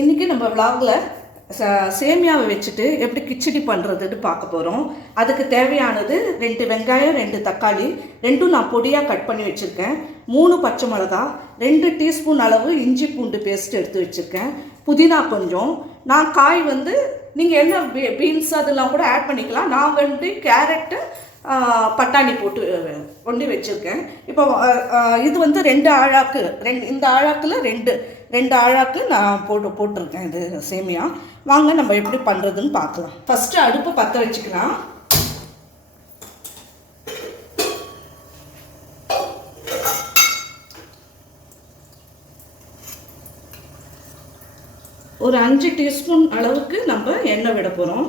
இன்றைக்கி நம்ம விலாகில் சேமியாவை வச்சுட்டு எப்படி கிச்சடி பண்ணுறதுன்னு பார்க்க போகிறோம். அதுக்கு தேவையானது 2 வெங்காயம், 2 தக்காளி, ரெண்டும் நான் பொடியாக கட் பண்ணி வச்சுருக்கேன். 3 பச்சை மிளகா, 2 டீஸ்பூன் அளவு இஞ்சி பூண்டு பேஸ்ட் எடுத்து வச்சுருக்கேன். புதினா கொஞ்சம். நான் காய் நீங்கள் என்ன பீன்ஸ் அதெல்லாம் கூட ஆட் பண்ணிக்கலாம். நான் கேரட்டு, பட்டாணி போட்டு கொண்டு வச்சுருக்கேன். இப்போ இது 2 ஆழாக்கு, இந்த ஆழாக்கில் ரெண்டு ஆழாக்கு நான் போட்டிருக்கேன் இது சேமியா. வாங்க நம்ம எப்படி பண்ணுறதுன்னு பார்க்கலாம். ஃபஸ்ட்டு அடுப்பை பற்ற வச்சுக்கலாம். ஒரு 5 டீஸ்பூன் அளவுக்கு நம்ம எண்ணெய் விட போகிறோம்.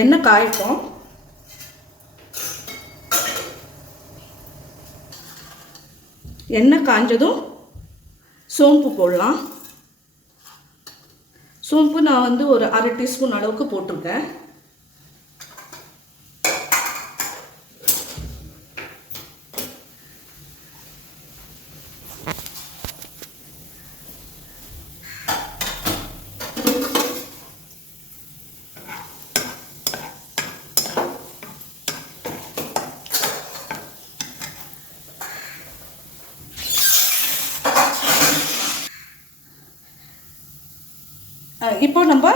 எண்ணெய் காயட்டும். எண்ணெய் காஞ்சதும் சோம்பு போடலாம். சோம்பு நான் ஒரு 1/2 டீஸ்பூன் அளவுக்கு போட்டிருக்கேன். இப்போ நம்ம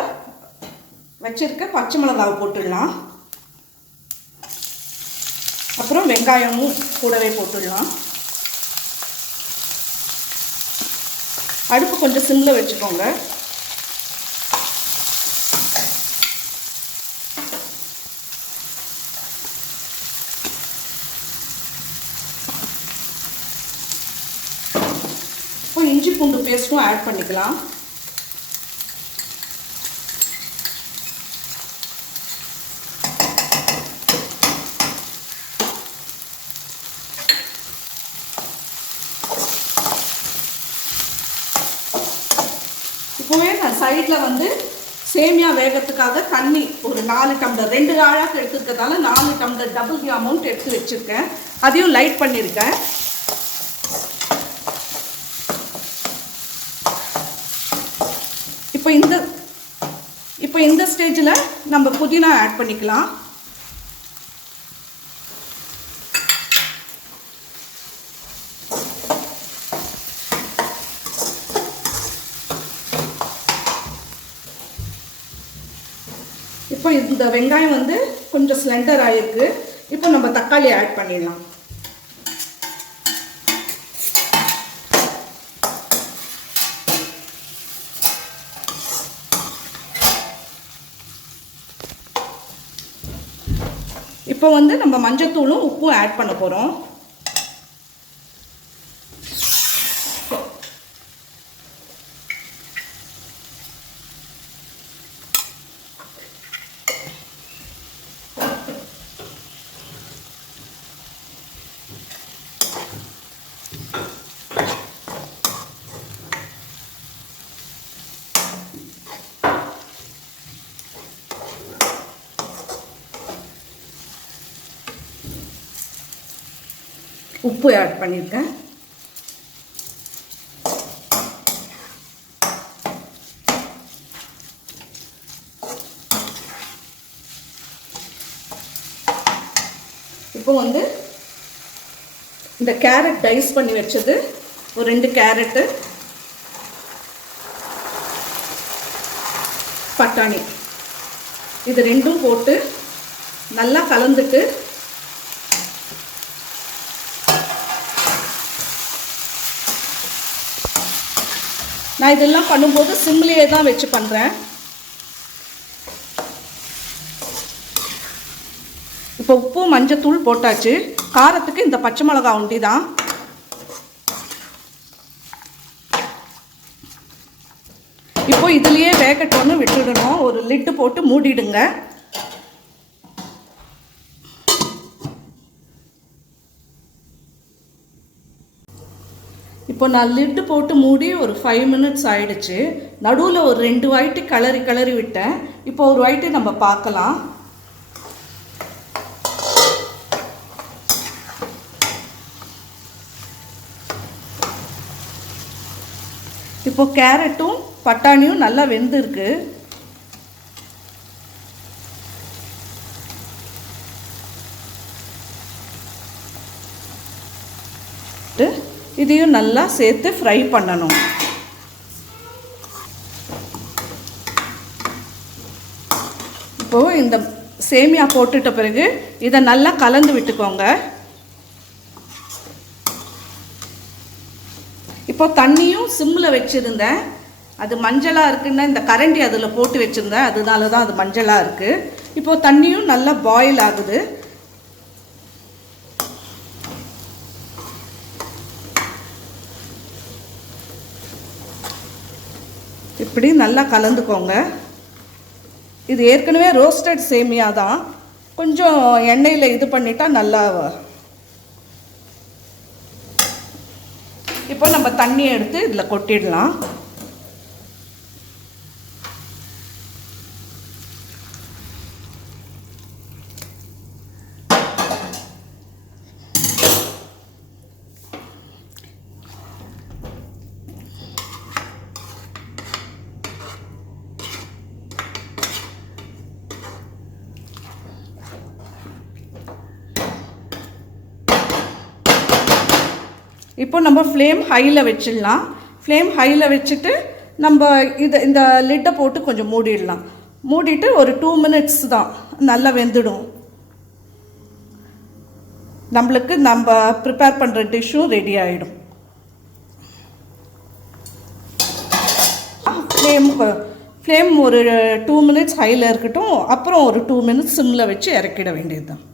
வச்சிருக்க பச்சை மிளகாவை போட்டுடலாம். அப்புறம் வெங்காயமும் கூடவே போட்டுடலாம். அடுப்பு கொஞ்சம் சிம்மில் வச்சுக்கோங்க. இப்போ இஞ்சி பூண்டு பேஸ்ட்டும் ஆட் பண்ணிக்கலாம். இப்போவே நான் சைடில் சேமியா வேகத்துக்காக தண்ணி ஒரு 4 டம்ளர், 2 ஆழாக்கு எடுத்துருக்கிறதால 4 டம்ளர் டபுள் அமௌண்ட் எடுத்து வச்சுருக்கேன். அதையும் லைட் பண்ணியிருக்கேன். இப்போ இந்த ஸ்டேஜில் நம்ம புதினா ஆட் பண்ணிக்கலாம். இப்போ இந்த வெங்காயம் கொஞ்சம் ஸ்லெண்டர் ஆகிருக்கு. இப்போ நம்ம தக்காளி ஆட் பண்ணிடலாம். இப்போ நம்ம மஞ்சத்தூளும் உப்பும் ஆட் பண்ண போகிறோம். உப்பு ஆட் பண்ணியிருக்கேன். இப்போ இந்த கேரட் டைஸ் பண்ணி வச்சது ஒரு 2 கேரட்டு, பட்டாணி, இது ரெண்டும் போட்டு நல்லா கலந்துட்டு நான் இதெல்லாம் பண்ணும்போது சிம்லேயே தான் வச்சு பண்ணுறேன். இப்போ உப்பு மஞ்சத்தூள் போட்டாச்சு. காரத்துக்கு இந்த பச்சை மிளகா ஒண்டி தான். இப்போ இதுலேயே வேகட்டோன்னு விட்டுடணும். ஒரு லிட்டு போட்டு மூடிடுங்க. இப்போ நான் லிட்டு போட்டு மூடி ஒரு 5 மினிட்ஸ் ஆயிடுச்சு. நடுவில் ஒரு 2 வாட்டி கிளறி விட்டேன். இப்போ ஒரு வாட்டி நம்ம பார்க்கலாம். இப்போ கேரட்டும் பட்டாணியும் நல்லா வெந்திருக்கு. இதையும் நல்லா சேர்த்து ஃப்ரை பண்ணணும். இப்போது இந்த சேமியா போட்டுட்ட பிறகு இதை நல்லா கலந்து விட்டுக்கோங்க. இப்போ தண்ணியும் சிம்மில் வச்சுருந்தேன். அது மஞ்சளாக இருக்குன்னா இந்த கரண்டி அதில் போட்டு வச்சுருந்தேன், அதனால தான் அது மஞ்சளாக இருக்குது. இப்போது தண்ணியும் நல்லா பாயில் ஆகுது. இப்படி நல்லா கலந்துக்கோங்க. இது ஏற்கனவே ரோஸ்டட் சேமியா தான், கொஞ்சம் எண்ணெயில் இது பண்ணிட்டா நல்லா. இப்போ நம்ம தண்ணியை எடுத்து இதில் கொட்டிடலாம். இப்போ நம்ம ஃப்ளேம் ஹையில் வச்சிடலாம். ஃப்ளேம் ஹையில் வச்சுட்டு நம்ம இந்த லிட்டை போட்டு கொஞ்சம் மூடிடலாம். மூடிட்டு ஒரு 2 மினிட்ஸ் தான், நல்லா வெந்துடும். நம்மளுக்கு நம்ம ப்ரிப்பேர் பண்ணுற டிஷ்ஷும் ரெடி ஆகிடும். ஃப்ளேம் ஒரு 2 மினிட்ஸ் ஹையில் இருக்கட்டும். அப்புறம் ஒரு 2 மினிட்ஸ் சிம்மில் வச்சு இறக்கிட வேண்டியது தான்.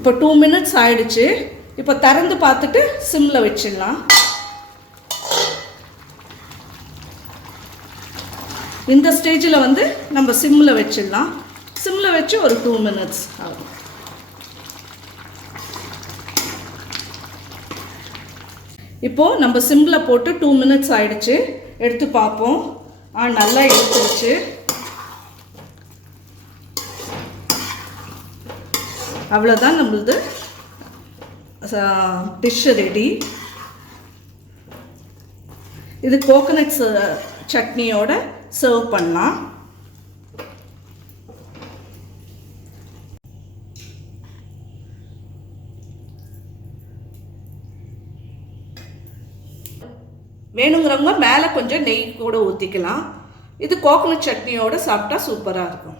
இப்போ 2 மினிட்ஸ் ஆயிடுச்சு. இப்போ திறந்து பார்த்துட்டு சிம்மில் வச்சிடலாம். இந்த ஸ்டேஜில் வந்து நம்ம சிம்மில் வச்சிடலாம். சிம்மில் வச்சு ஒரு 2 மினிட்ஸ் ஆகும். இப்போது நம்ம சிம்மில் போட்டு 2 மினிட்ஸ் ஆயிடுச்சு. எடுத்து பார்ப்போம். நல்லா எடுத்துருச்சு. அவ்வளோதான், நம்மளது டிஷ் ரெடி. இது கோகனட் சட்னியோட சர்வ் பண்ணலாம். வேணுங்கிறவங்க மேலே கொஞ்சம் நெய் கூட ஊற்றிக்கலாம். இது கோகனட் சட்னியோட சாப்பிட்டா சூப்பராக இருக்கும்.